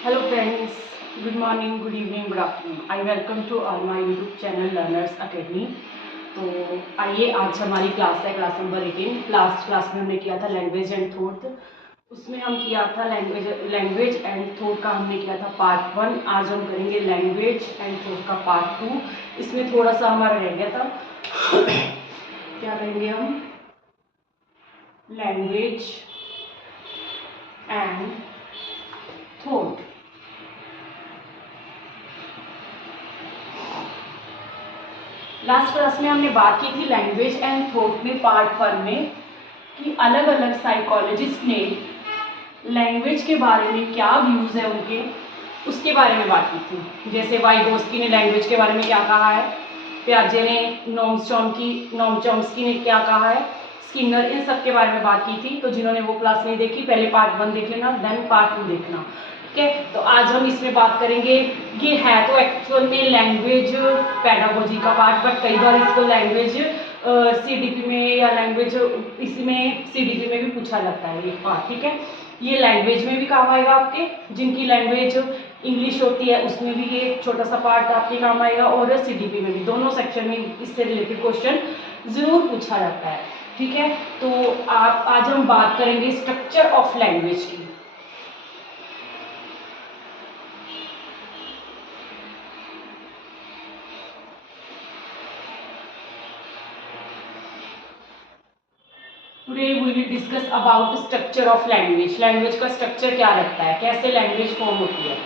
Hello friends, good morning, good evening, good afternoon. I welcome to all my YouTube channel Learners Academy. तो आइए आज हमारी class है class number 18। Last class में हमने किया था लैंग्वेज एंड थॉट। उसमें हम किया था लैंग्वेज एंड थॉट का हमने किया था पार्ट 1। आज हम करेंगे लैंग्वेज एंड थॉट का पार्ट 2। इसमें थोड़ा सा हमारा रह गया था क्या करेंगे हम, language and thought. Last class में हमने बात की थी लैंग्वेज एंड थॉट में पार्ट 1 में कि अलग अलग साइकोलॉजिस्ट ने लैंग्वेज के बारे में क्या व्यूज है उनके, उसके बारे में बात की थी। जैसे वाइगोस्की ने लैंग्वेज के बारे में क्या कहा है, पियाजे ने, नोम चॉम्स्की ने क्या कहा है, स्किनर, इन सब के बारे में बात की थी। तो जिन्होंने वो क्लास नहीं देखी पहले पार्ट 1 देख लेना, देन पार्ट 2 देखना। ठीक है, तो आज हम इसमें बात करेंगे। ये है तो एक्चुअल में लैंग्वेज पेडागोजी का पार्ट, बट कई बार इसको लैंग्वेज सीडीपी में या लैंग्वेज इसमें सीडीपी में भी पूछा जाता है ये पार्ट। ठीक है, ये लैंग्वेज में भी काम आएगा आपके, जिनकी लैंग्वेज इंग्लिश होती है उसमें भी ये छोटा सा पार्ट आपके काम आएगा, और सीडीपी में भी, दोनों सेक्शन में इससे रिलेटेड क्वेश्चन जरूर पूछा जाता है। ठीक है, तो आज हम बात करेंगे स्ट्रक्चर ऑफ लैंग्वेज की। Today we will discuss about structure of language. Language का स्ट्रक्चर क्या लगता है, कैसे लैंग्वेज फॉर्म होती है।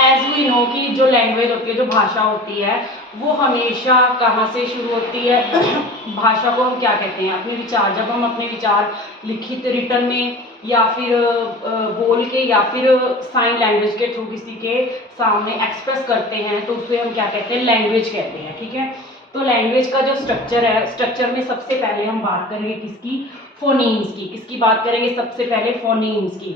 एज वी नो कि जो लैंग्वेज होती है, जो भाषा होती है, वो हमेशा कहाँ से शुरू होती है भाषा को हम क्या कहते हैं, अपने विचार। जब हम अपने विचार लिखित रिटर्न में या फिर बोल के या फिर साइन लैंग्वेज के थ्रू किसी के सामने एक्सप्रेस करते हैं तो उसे हम क्या कहते हैं, लैंग्वेज कहते हैं। ठीक है, तो लैंग्वेज का जो स्ट्रक्चर है, स्ट्रक्चर में सबसे पहले हम बात करेंगे किसकी, फोनीम्स की। किसकी बात करेंगे सबसे पहले, फोनीम्स की।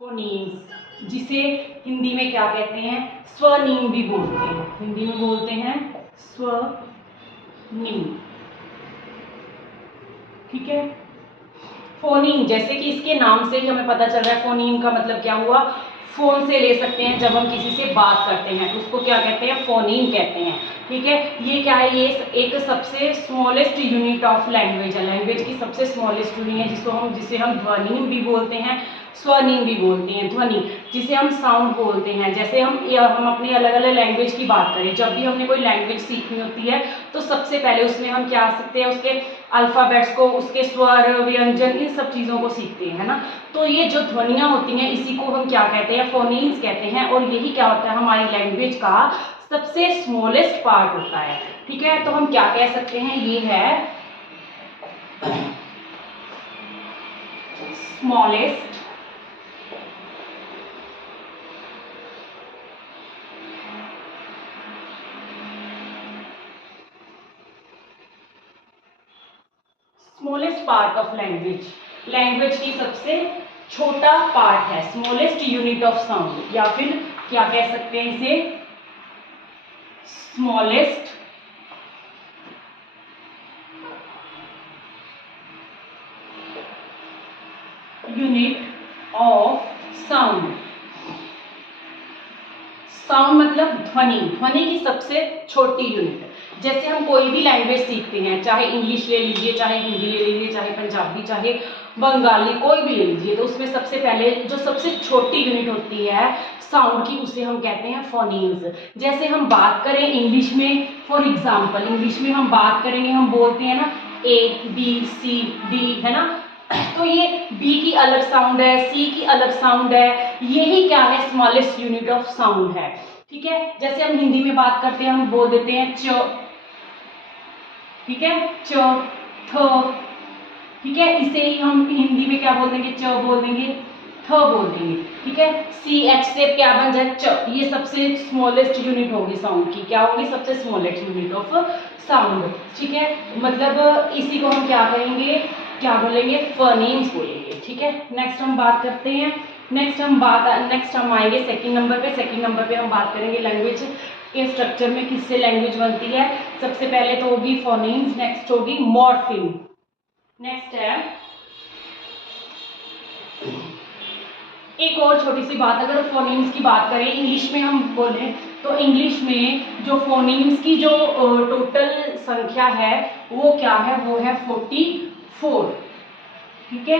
फोनीम्स, जिसे हिंदी में क्या कहते हैं, स्वनिम भी बोलते हैं। हिंदी में बोलते हैं स्वनिम। ठीक है, फोनीम, जैसे कि इसके नाम से ही हमें पता चल रहा है फोनीम का मतलब क्या हुआ, फोन से ले सकते हैं। जब हम किसी से बात करते हैं तो उसको क्या कहते हैं, फोनीम कहते हैं। ठीक है, ये क्या है, ये एक सबसे स्मॉलेस्ट यूनिट ऑफ लैंग्वेज है। लैंग्वेज की सबसे स्मॉलेस्ट यूनिट है जिसे हम ध्वनि भी बोलते हैं, स्वनिम भी बोलते हैं। ध्वनि जिसे हम साउंड बोलते हैं। जैसे हम अपनी अलग अलग लैंग्वेज की बात करें, जब भी हमने कोई लैंग्वेज सीखनी होती है तो सबसे पहले उसमें हम क्या सीखते हैं, उसके अल्फ़ाबेट्स को, उसके स्वर, व्यंजन, इन सब चीज़ों को सीखते हैं, है ना। तो ये जो ध्वनियाँ होती हैं इसी को हम क्या कहते हैं, फोनीम्स कहते हैं। और यही क्या होता है, हमारी लैंग्वेज का सबसे स्मॉलेस्ट पार्ट होता है। ठीक है, तो हम क्या कह सकते हैं, ये है smallest smallest part of language. Language की सबसे छोटा पार्ट है, स्मॉलेस्ट यूनिट ऑफ साउंड, या फिर क्या कह सकते हैं इसे, smallest unit of sound. Sound मतलब ध्वनि, ध्वनि की सबसे छोटी यूनिट। जैसे हम कोई भी लैंग्वेज सीखते हैं, चाहे इंग्लिश ले लीजिए, चाहे हिंदी ले लीजिए, चाहे पंजाबी, चाहे बंगाली, कोई भी ले लीजिए, तो उसमें सबसे पहले जो सबसे छोटी यूनिट होती है साउंड की, उसे हम कहते हैं फोनीम्स। जैसे हम बात करें इंग्लिश में, फॉर एग्जाम्पल इंग्लिश में हम बात करेंगे, हम बोलते हैं ना ABCD, है ना। तो ये B की अलग साउंड है, C की अलग साउंड है, यही क्या है, स्मॉलेस्ट यूनिट ऑफ साउंड है। ठीक है, जैसे हम हिंदी में बात करते हैं, हम बोल देते हैं च, ठीक है, च, थ, ठीक है, इसे ही हम हिंदी में क्या बोल देंगे, च बोल देंगे, थ बोल देंगे। ठीक है, CH से क्या बन जाए, च। ये सबसे स्मॉलेस्ट यूनिट होगी साउंड की, क्या होगी, सबसे स्मॉलेस्ट यूनिट ऑफ साउंड। ठीक है, मतलब इसी को हम क्या कहेंगे, क्या बोलेंगे, फोनीम्स बोलेंगे। ठीक है, नेक्स्ट हम बात करते हैं, नेक्स्ट हम आएंगे सेकंड नंबर पे। सेकंड नंबर पे हम बात करेंगे लैंग्वेज के स्ट्रक्चर में किससे लैंग्वेज बनती है। सबसे पहले तो होगी फोनीम्स, नेक्स्ट होगी मॉर्फिम, नेक्स्ट है एक और छोटी सी बात, अगर फोनीम्स की बात करें इंग्लिश में हम बोलें तो इंग्लिश में जो फोनीम्स की जो टोटल संख्या है वो क्या है, वो है 44। ठीक है,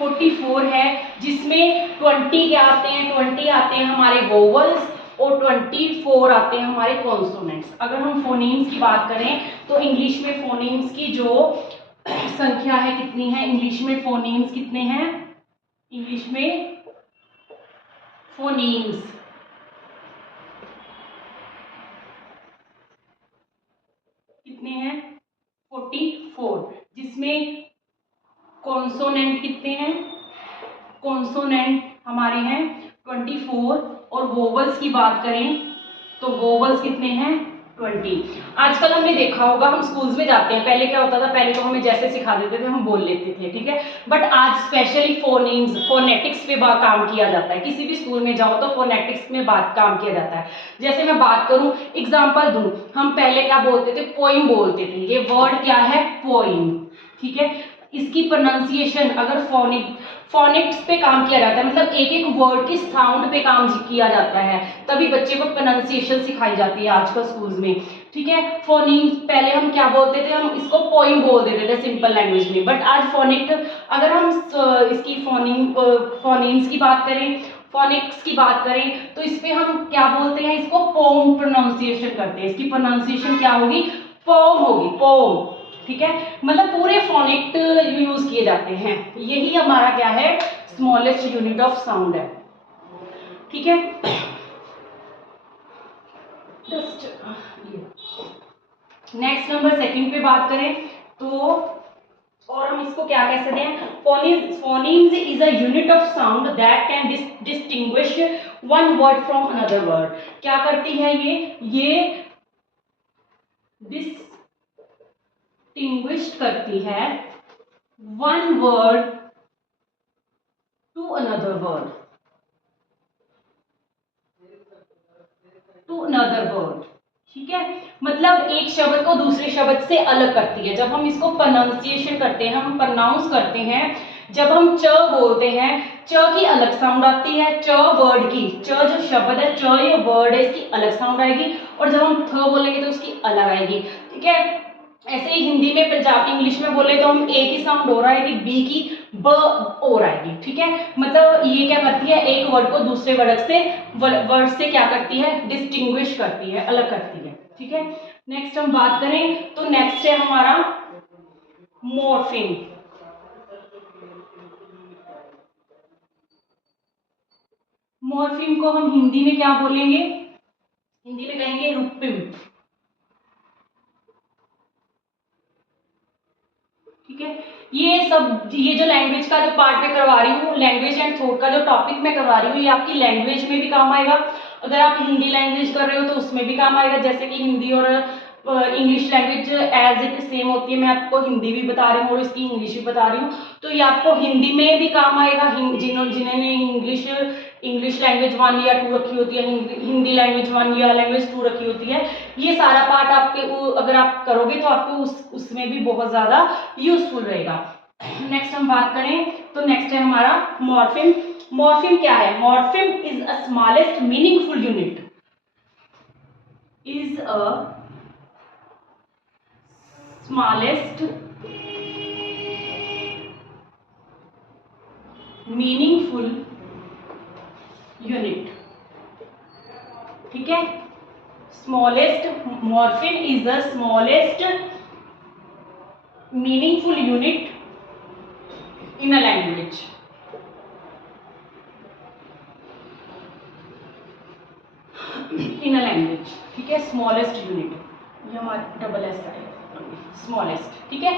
44 है, जिसमें 20 क्या आते हैं, 20 आते हैं हमारे वोवल्स और 24 आते हैं हमारे कॉन्सोनेंट्स। अगर हम फोनीम्स की बात करें तो इंग्लिश में फोनीम्स की जो संख्या है कितनी है, इंग्लिश में फोनीम्स कितने हैं, इंग्लिश में फोनीम्स कितने हैं, 44, जिसमें कॉन्सोनेंट कितने हैं, कॉन्सोनेंट हमारे हैं 24, और वोवल्स की बात करें तो वोवल्स कितने हैं, 20। आजकल हमने देखा होगा, हम स्कूल्स में जाते हैं, पहले क्या होता था, पहले तो हमें जैसे सिखा देते थे हम बोल लेते थे, ठीक है, बट आज स्पेशली फोनीम्स फोनेटिक्स पे काम किया जाता है। किसी भी स्कूल में जाओ तो फोनेटिक्स में काम किया जाता है। जैसे मैं बात करूं, एग्जांपल दूं, हम पहले क्या बोलते थे, पोइम बोलते थे, ये वर्ड क्या है, पोइम, ठीक है, इसकी प्रोनाउंसिएशन अगर फोनिक्स पे काम किया जाता है, मतलब एक एक वर्ड की साउंड पे काम किया जाता है, तभी बच्चे को प्रोनाउंसिएशन सिखाई जाती है आजकल स्कूल्स में, ठीक है। फोनीम्स पहले हम क्या बोलते थे, हम इसको पोइम बोल देते थे सिंपल लैंग्वेज में, बट आज फोनिक, अगर हम इसकी फोनीम्स की बात करें, फोनिक्स की बात करें तो इस पे हम क्या बोलते हैं, इसको पोम प्रोनाउंसिएशन करते हैं, इसकी प्रोनाउंसिएशन क्या होगी, पोम होगी, पोम, ठीक है, मतलब पूरे फोनिक यूज किए जाते हैं। यही हमारा क्या है, स्मॉलेस्ट यूनिट ऑफ साउंड है, ठीक है। नेक्स्ट नंबर सेकंड पे बात करें तो, और हम इसको क्या कह सकते हैं, phonemes is a unit of sound that can distinguish one word from another word. क्या करती है ये डिस्टिंग्विश करती है one word to another word, ठीक है, मतलब एक शब्द को दूसरे शब्द से अलग करती है। जब हम इसको प्रोनाउंसिएशन करते हैं, हम प्रोनाउंस करते हैं, जब हम च बोलते हैं, च की अलग साउंड आती है, च वर्ड की, च जो शब्द है, च ये वर्ड है, इसकी अलग साउंड आएगी, और जब हम थ बोलेंगे तो उसकी अलग आएगी, ठीक है। ऐसे ही हिंदी में, पंजाबी, इंग्लिश में बोले तो हम ए की साउंड और आएगी, बी की ब और आएगी, ठीक है। मतलब ये क्या करती है, एक वर्ड को दूसरे वर्ड से क्या करती है, डिस्टिंग्विश करती है, अलग करती है, ठीक है। नेक्स्ट हम बात करें तो नेक्स्ट है हमारा मॉर्फिम। मॉर्फिम को हम हिंदी में क्या बोलेंगे, हिंदी में कहेंगे रूपिम, ठीक है। ये जो लैंग्वेज का जो पार्ट मैं करवा रही हूँ, लैंग्वेज एंड थॉट का जो टॉपिक मैं करवा रही हूँ, ये आपकी लैंग्वेज में भी काम आएगा। अगर आप हिंदी लैंग्वेज कर रहे हो तो उसमें भी काम आएगा, जैसे कि हिंदी और English language as it same होती है। मैं आपको हिंदी भी बता रही हूँ और इसकी इंग्लिश भी बता रही हूँ, तो ये आपको हिंदी में भी काम आएगा। जिन्होंने इंग्लिश लैंग्वेज 1 या 2 रखी होती है, हिंदी लैंग्वेज 1 या लैंग्वेज 2 रखी होती है, ये सारा पार्ट आपके अगर आप करोगे तो आपको उसमें भी बहुत ज़्यादा यूजफुल रहेगा। नेक्स्ट हम बात करें तो नेक्स्ट है हमारा मॉर्फिम। मॉर्फिम क्या है, morpheme is a smallest meaningful unit, is a smallest meaningful unit, ठीक है। Smallest, morpheme is the smallest meaningful unit in a language, ठीक है। स्मॉलेस्ट यूनिट, ये हमारा डबल एस है, स्मॉलेस्ट, ठीक है।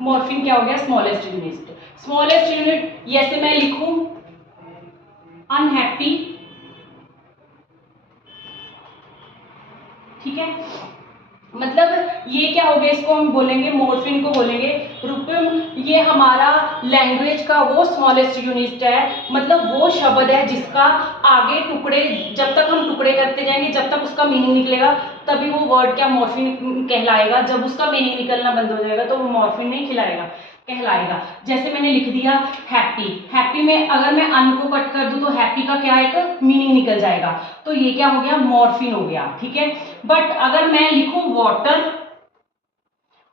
मॉर्फिम क्या हो गया, स्मॉलेस्ट यूनिट। स्मॉलेस्ट यूनिट जैसे मैं लिखूं अनहैप्पी, ठीक है, मतलब ये क्या हो गया, इसको हम बोलेंगे, मॉर्फिम को बोलेंगे रूपिम। ये हमारा लैंग्वेज का वो स्मॉलेस्ट यूनिट है, मतलब वो शब्द है जिसका आगे टुकड़े, जब तक हम टुकड़े करते जाएंगे, जब तक उसका मीनिंग निकलेगा, तभी वो वर्ड क्या मॉर्फिम कहलाएगा। जब उसका मीनिंग निकलना बंद हो जाएगा तो वो मॉर्फिम नहीं कहलाएगा, कहलाएगा। जैसे मैंने लिख दिया हैप्पी, हैप्पी में अगर मैं अन को कट कर दूं तो हैप्पी का क्या एक मीनिंग निकल जाएगा, तो ये क्या हो गया, मॉर्फिन हो गया, ठीक है। बट अगर मैं लिखूं वाटर,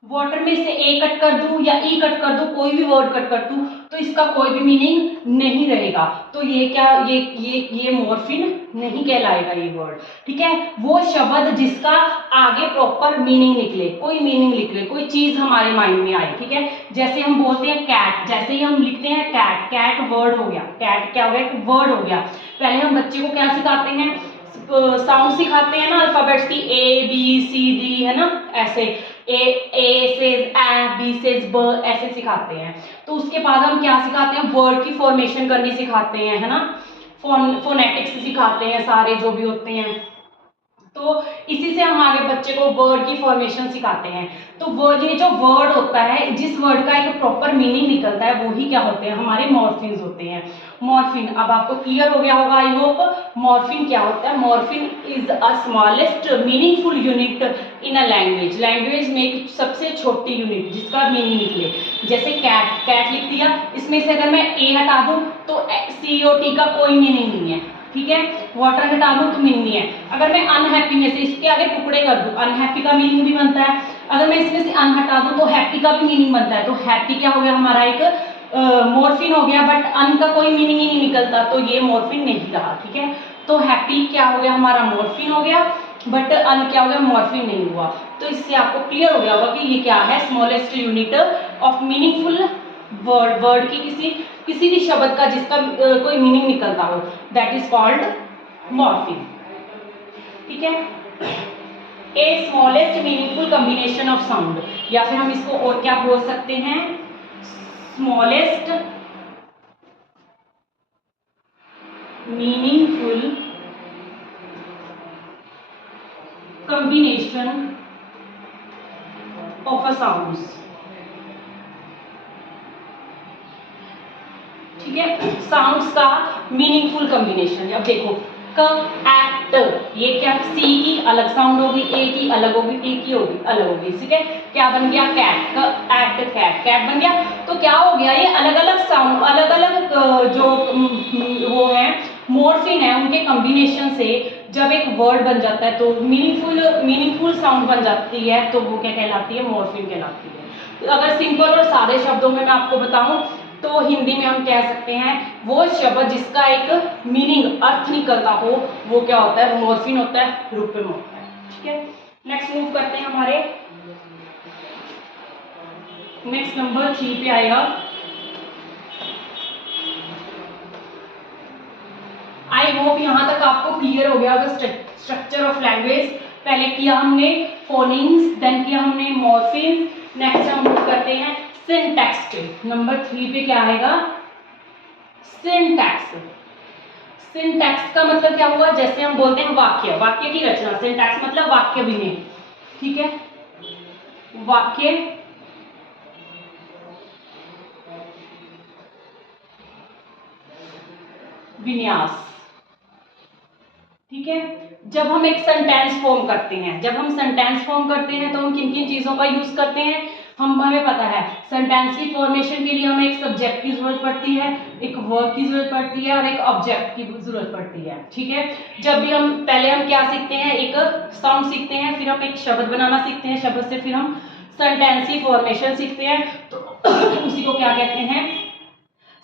वाटर में से ए कट कर दूं या ई कट कर दूं, कोई भी वर्ड कट कर दूं, तो इसका कोई भी मीनिंग नहीं रहेगा। तो ये क्या, ये मॉर्फिन नहीं कहलाएगा ये वर्ड, ठीक है। वो शब्द जिसका आगे प्रॉपर मीनिंग निकले, कोई मीनिंग निकले, कोई चीज हमारे माइंड में आए, ठीक है। जैसे हम बोलते हैं कैट, जैसे ही हम लिखते हैं कैट, कैट वर्ड हो गया, कैट क्या हो गया, एक वर्ड हो गया। पहले हम बच्चे को क्या सिखाते हैं, साउंड सिखाते हैं ना अल्फाबेट्स की, ए बी सी डी, है ना, ऐसे ए से ए, बी से ब, ऐसे सिखाते हैं। तो उसके बाद हम क्या सिखाते हैं, वर्ड की फॉर्मेशन करनी सिखाते हैं, है ना, फोनेटिक्स सिखाते हैं, सारे जो भी होते हैं। तो इसी से हम आगे बच्चे को वर्ड की फॉर्मेशन सिखाते हैं। तो वर्ड, ये जो वर्ड होता है, जिस वर्ड का एक प्रॉपर मीनिंग निकलता है, वो ही क्या होते हैं, हमारे मॉर्फिन्स होते हैं। मॉर्फिन, अब आपको क्लियर हो गया होगा आई होप, मॉर्फिन क्या होता है। Morphine is a smallest meaningful unit in a language, language में एक सबसे छोटी यूनिट जिसका मीनिंग निकले। जैसे कैट, कैट लिख दिया, इसमें से अगर मैं ए हटा दूं तो COT का कोई मीनिंग नहीं है, ठीक है। वाटर हटा दूं तो मीनिंग नहीं है। अगर मैं अनहैप्पी में से इसके आगे टुकड़े कर दूं, अनहैप्पी का मीनिंग भी बनता है। अगर मैं इसमें से अन हटा दूं तो हैप्पी का भी मीनिंग बनता है। तो हैप्पी क्या हो गया, हमारा एक मॉर्फिन हो गया, बट अन का कोई मीनिंग ही नहीं निकलता, तो ये मॉर्फिन नहीं रहा, ठीक है। तो हैप्पी क्या हो गया, हमारा मॉर्फिन हो गया, बट अन क्या हो गया, मॉर्फिन नहीं हुआ। तो इससे आपको क्लियर हो गया होगा कि ये क्या है, smallest unit of meaningful word, word की किसी भी शब्द का जिसका कोई मीनिंग निकलता हो, दैट इज कॉल्ड मॉर्फिन, ठीक है। A smallest meaningful combination of sound, या फिर हम इसको और क्या बोल सकते हैं, smallest meaningful combination of a sounds, ठीक है। साउंड्स का मीनिंगफुल कॉम्बिनेशन, अब देखो क एट, ये क्या, सी की अलग साउंड होगी, ए की अलग होगी, टी की होगी अलग होगी, ठीक है। क्या बन गया, कैट, क एट कैट, कैट बन गया। तो क्या हो गया, ये अलग अलग साउंड, अलग अलग जो वो है मॉर्फिन है, उनके कॉम्बिनेशन से जब एक वर्ड बन जाता है तो मीनिंगफुल साउंड बन जाती है, तो वो क्या कहलाती है, मॉर्फिन कहलाती है। तो अगर सिंपल और सादे शब्दों में मैं आपको बताऊं तो हिंदी में हम कह सकते हैं वो शब्द जिसका एक मीनिंग, अर्थ निकलता हो, वो क्या होता है, मॉर्फिन होता है, रूप में होता है, ठीक है। नेक्स्ट मूव करते हैं, हमारे नेक्स्ट नंबर 3 पे आएगा। आई होप यहाँ तक आपको क्लियर हो गया होगा स्ट्रक्चर ऑफ लैंग्वेज। पहले किया हमने फोनिम्स, देन किया हमने मॉर्फिम्स, नेक्स्ट हम मूव करते हैं सिंटैक्स पे। नंबर 3 पे क्या आएगा, सिंटैक्स। सिंटैक्स का मतलब क्या हुआ, जैसे हम बोलते हैं वाक्य, वाक्य की रचना, सिंटैक्स मतलब वाक्य विन्यास, ठीक है, वाक्य विन्यास, ठीक है। जब हम एक सेंटेंस फॉर्म करते हैं, जब हम सेंटेंस फॉर्म करते हैं तो हम किन किन चीजों का यूज करते हैं, हमें पता है सेंटेंस की फॉर्मेशन के लिए हमें एक सब्जेक्ट की जरूरत पड़ती है, एक वर्ब की जरूरत पड़ती है और एक ऑब्जेक्ट की जरूरत पड़ती है, ठीक है। जब भी हम पहले हम क्या सीखते हैं, एक साउंड सीखते हैं, फिर हम एक शब्द बनाना सीखते हैं, शब्द से फिर हम सेंटेंस की फॉर्मेशन सीखते हैं, तो उसी को क्या कहते हैं,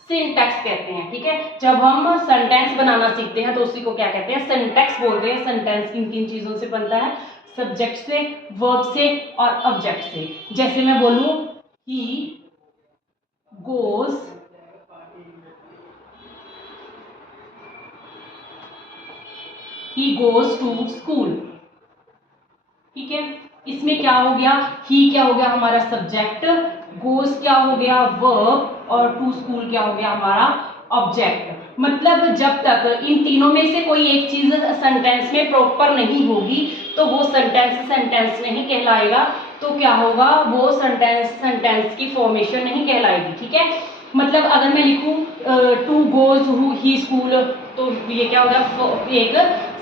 सिंटैक्स कहते हैं, ठीक है। जब हम सेंटेंस बनाना सीखते हैं तो उसी को क्या कहते हैं, सिंटैक्स बोलते हैं। सेंटेंस किन किन चीजों से बनता है, सब्जेक्ट से, वर्ब से और ऑब्जेक्ट से। जैसे मैं बोलूं ही गोज टू स्कूल, ठीक है। इसमें क्या हो गया, ही क्या हो गया हमारा सब्जेक्ट, गोज क्या हो गया वर्ब, और टू स्कूल क्या हो गया हमारा ऑब्जेक्ट। मतलब जब तक इन तीनों में से कोई एक चीज सेंटेंस में प्रॉपर नहीं होगी तो वो सेंटेंस नहीं कहलाएगा। तो क्या होगा, वो सेंटेंस की फॉर्मेशन नहीं कहलाएगी, ठीक है। मतलब अगर मैं लिखूं टू गोज ही स्कूल, तो ये क्या होगा, एक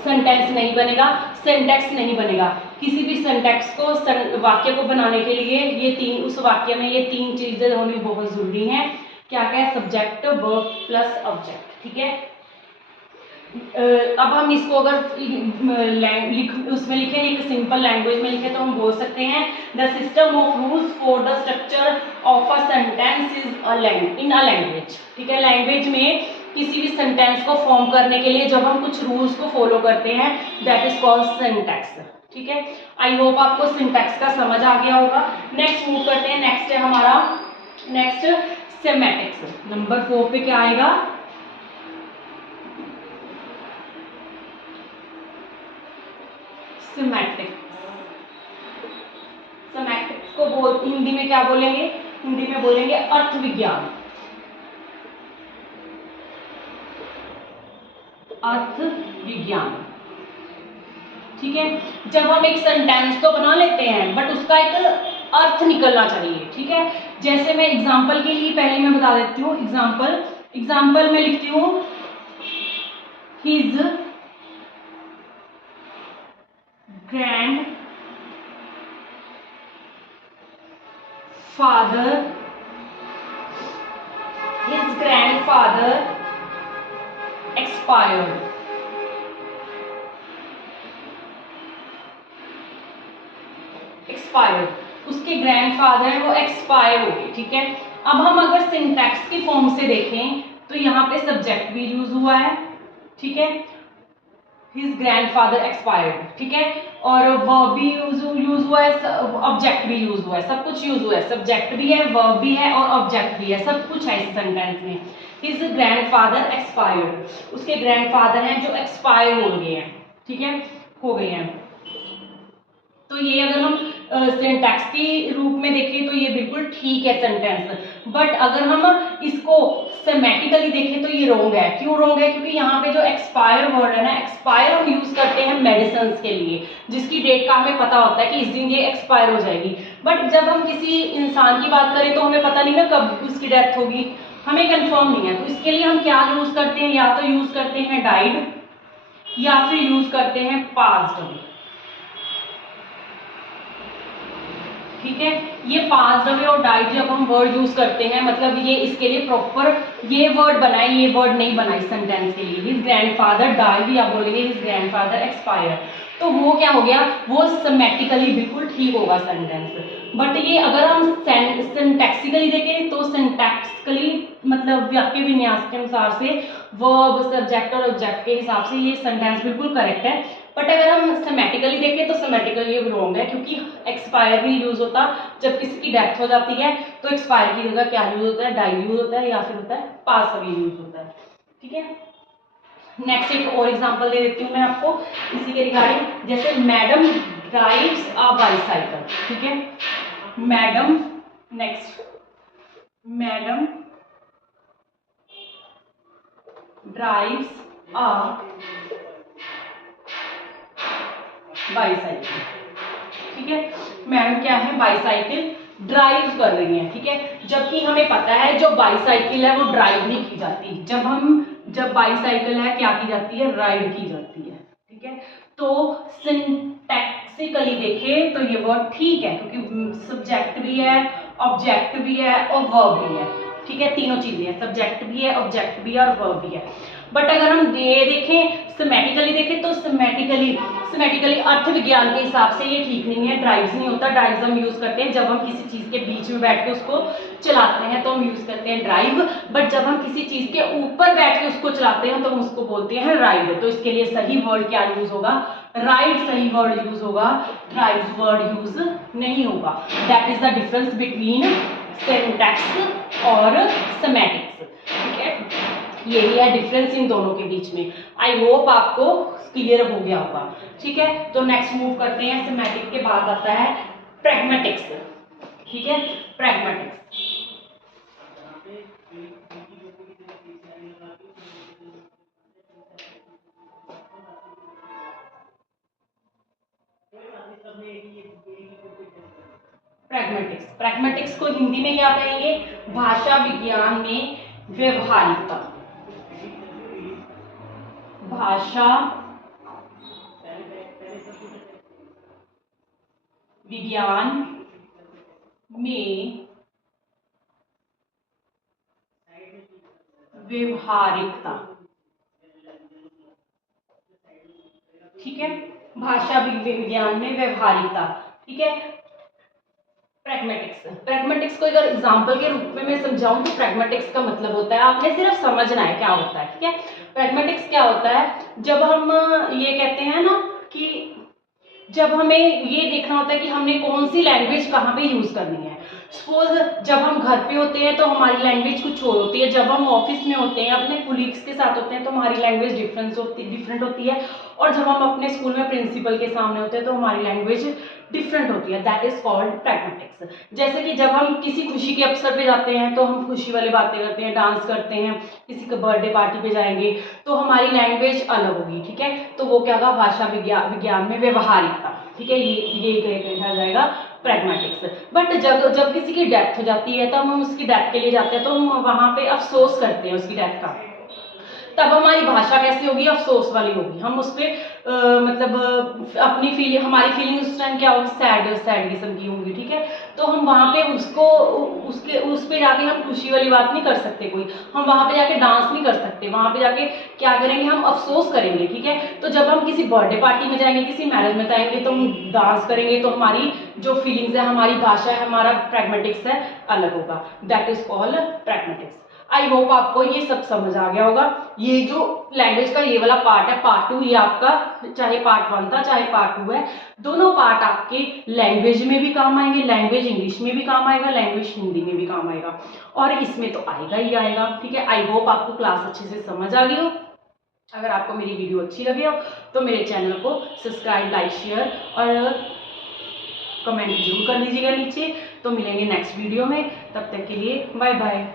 सेंटेंस नहीं बनेगा, सिंटैक्स नहीं बनेगा। किसी भी सिंटैक्स को वाक्य को बनाने के लिए ये तीन, उस वाक्य में ये तीन चीजें होनी बहुत जरूरी हैं। क्या क्या है? Subject, verb plus object. ठीक है, अब हम इसको अगर उसमें लिखें, एक सिंपल लैंग्वेज में लिखें तो हम बोल सकते हैं the system of rules for the structure of a sentence is in a language. ठीक है, लैंग्वेज में किसी भी सेंटेंस को फॉर्म करने के लिए जब हम कुछ रूल्स को फॉलो करते हैं, दैट इज कॉल्ड सिंटैक्स। ठीक है, आई होप आपको सिंटैक्स का समझ आ गया होगा। नेक्स्ट मूव करते हैं। नेक्स्ट है हमारा सेमेटिक्स। नंबर 4 पे क्या आएगा? सेमेटिक्स। सेमेटिक्स को हिंदी में क्या बोलेंगे? हिंदी में बोलेंगे अर्थ विज्ञान। अर्थ विज्ञान। ठीक है, जब हम एक सेंटेंस तो बना लेते हैं बट उसका एक अर्थ निकलना चाहिए। ठीक है, जैसे मैं एग्जांपल के लिए पहले मैं बता देती हूँ। एग्जांपल में लिखती हूँ हिज ग्रैंड फादर expired। उसके ग्रैंडफादर हैं वो एक्सपायर हो गए। ठीक है, अब हम अगर सिंटैक्स की फॉर्म से देखें तो यहाँ पे सब्जेक्ट भी यूज हुआ है। ठीक है, हिज ग्रैंडफादर एक्सपायर्ड। ठीक है, और वर्ब भी यूज हुआ है, ऑब्जेक्ट भी यूज हुआ है, सब कुछ यूज हुआ है। सब्जेक्ट भी है, वर्ब भी है और ऑब्जेक्ट भी है, सब कुछ है इस सेंटेंस में। हिज ग्रैंडफादर एक्सपायर्ड, उसके ग्रैंडफादर हैं जो एक्सपायर हो गए हैं। ठीक है, हो गए हैं। तो ये अगर हम सिंटैक्स के रूप में देखें तो ये बिल्कुल ठीक है सेंटेंस, बट अगर हम इसको सेमेटिकली देखें तो ये रोंग है। क्यों रोंग है? क्योंकि यहाँ पे जो एक्सपायर वर्ड है ना, एक्सपायर हम यूज करते हैं मेडिसिन के लिए, जिसकी डेट का हमें पता होता है कि इस दिन ये एक्सपायर हो जाएगी। बट जब हम किसी इंसान की बात करें तो हमें पता नहीं ना कब उसकी डेथ होगी, हमें कंफर्म नहीं है। तो इसके लिए हम क्या यूज करते हैं? या तो यूज करते हैं डाइड या फिर यूज करते हैं पास्ड। ठीक है, ये पास्ड अवे और डाइड जब हम वर्ड यूज करते हैं, मतलब ये इसके लिए प्रॉपर ये वर्ड बनाए, ये वर्ड नहीं बनाई सेंटेंस के लिए। हिज ग्रैंडफादर डाइड या बोलेंगे हिज ग्रैंडफादर एक्सपायर, तो वो क्या हो गया? वो सिमेट्रिकली बिल्कुल ठीक होगा सेंटेंस। बट ये अगर हम सिंटैक्सिकली देखें तो सिंटैक्सिकली मतलब वाक्य विन्यास के अनुसार से वर्ब, सब्जेक्ट और ऑब्जेक्ट के हिसाब से ये सेंटेंस बिल्कुल करेक्ट है। बट अगर हम सिमेट्रिकली देखें तो सिमेट्रिकली ये रॉन्ग है, क्योंकि एक्सपायर भी यूज होता जब किसी की डेथ हो जाती है, तो एक्सपायर की जगह क्या यूज होता है? डाई यूज होता है या फिर होता है पास अवे यूज होता है। ठीक है, नेक्स्ट एक और एग्जांपल दे देती हूँ मैं आपको इसी के रिगार्डिंग। जैसे मैडम ड्राइव्स अ बाईसाइकिल। ठीक है, मैडम, नेक्स्ट मैडम ड्राइव्स अ बाईसाइकिल। ठीक है, मैडम क्या है? बाईसाइकिल ड्राइव कर रही है। ठीक है, जबकि हमें पता है जो बाईसाइकिल है वो ड्राइव नहीं की जाती, जब बाईसाइकिल है क्या की जाती है? राइड की जाती है। ठीक है, तो सिंटैक्सिकली देखें तो ये वर्ड ठीक है, क्योंकि सब्जेक्ट भी है, ऑब्जेक्ट भी है और वर्ब भी है। ठीक है, तीनों चीजें हैं, सब्जेक्ट भी है, ऑब्जेक्ट भी है और वर्ब भी है। बट अगर हम ये देखें सिमेट्रिकली देखें तो सिमेट्रिकली अर्थ विज्ञान के हिसाब से ये ठीक नहीं है। ड्राइव्स नहीं होता, ड्राइव्स हम यूज करते हैं जब हम किसी चीज के बीच में बैठ के उसको चलाते हैं तो हम यूज करते हैं ड्राइव। बट जब हम किसी चीज के ऊपर बैठ के उसको चलाते हैं तो हम उसको बोलते हैं राइड। तो इसके लिए सही वर्ड क्या यूज होगा? राइड सही वर्ड यूज होगा, ड्राइव वर्ड यूज नहीं होगा। That is the difference between syntax और सेमेटिक्स। ठीक है, यही है डिफरेंस इन दोनों के बीच में। आई होप आपको क्लियर हो गया होगा। ठीक है, तो नेक्स्ट मूव करते हैं। सेमेटिक के बाद आता है प्रैग्मेटिक्स। ठीक है, प्रैग्मेटिक्स। प्रैग्मेटिक्स को हिंदी में क्या कहेंगे? भाषा विज्ञान में व्यवहारिकता। भाषा विज्ञान में व्यवहारिकता, ठीक है, भाषा विज्ञान में व्यवहारिकता, ठीक है। प्रैग्मेटिक्स, प्रैग्मेटिक्स को अगर एग्जांपल के रूप में मैं समझाऊं तो प्रैग्मेटिक्स का मतलब होता है, आपने सिर्फ समझना है क्या होता है, ठीक है। प्रैग्मेटिक्स क्या होता है, जब हम ये कहते हैं ना कि जब हमें ये देखना होता है कि हमने कौन सी लैंग्वेज कहाँ पे यूज करनी है। सपोज जब हम घर पे होते हैं तो हमारी लैंग्वेज कुछ और होती है, जब हम ऑफिस में होते हैं अपने कुलीग्स के साथ होते हैं तो हमारी लैंग्वेज डिफरेंट होती है, और जब हम अपने स्कूल में प्रिंसिपल के सामने होते हैं तो हमारी लैंग्वेज डिफरेंट होती है। That is called pragmatics. जैसे कि जब हम किसी खुशी के अवसर पे जाते हैं तो हम खुशी वाली बातें करते हैं, डांस करते हैं, किसी का बर्थडे पार्टी पे जाएंगे तो हमारी लैंग्वेज अलग होगी, ठीक है। तो वो क्या होगा, भाषा विज्ञान में व्यवहारिकता, ठीक है, ये कहा जाएगा प्रैग्मेटिक्स। बट जब किसी की डेथ हो जाती है तब हम उसकी डेथ के लिए जाते हैं तो हम वहां पे अफसोस करते हैं उसकी डेथ का, तब हमारी भाषा कैसी होगी, अफसोस वाली होगी। हम उस पर मतलब अपनी फीलिंग, हमारी फीलिंग उस टाइम क्या होगी, सैड किस्म की होंगी, ठीक है। तो हम वहाँ पे उसको उस पे जाके हम खुशी वाली बात नहीं कर सकते कोई, हम वहाँ पे जाके डांस नहीं कर सकते, वहाँ पे जाके क्या करेंगे, हम अफसोस करेंगे, ठीक है। तो जब हम किसी बर्थडे पार्टी में जाएंगे, किसी मैरिज में जाएंगे तो हम डांस करेंगे, तो हमारी जो फीलिंग्स है, हमारी भाषा है, हमारा प्रैग्मेटिक्स है, अलग होगा। That is called pragmatics. I hope आपको ये सब समझ आ गया होगा। ये जो लैंग्वेज का ये वाला पार्ट है, पार्ट 2, ये आपका चाहे पार्ट 1 था चाहे पार्ट 2 है, दोनों पार्ट आपके लैंग्वेज में भी काम आएंगे, लैंग्वेज इंग्लिश में भी काम आएगा, लैंग्वेज हिंदी में भी काम आएगा, और इसमें तो आएगा ही आएगा, ठीक है। आई होप आपको क्लास अच्छे से समझ आ गई हो। अगर आपको मेरी वीडियो अच्छी लगी हो तो मेरे चैनल को सब्सक्राइब, लाइक, शेयर और कमेंट जरूर कर दीजिएगा नीचे। तो मिलेंगे नेक्स्ट वीडियो में, तब तक के लिए बाय बाय।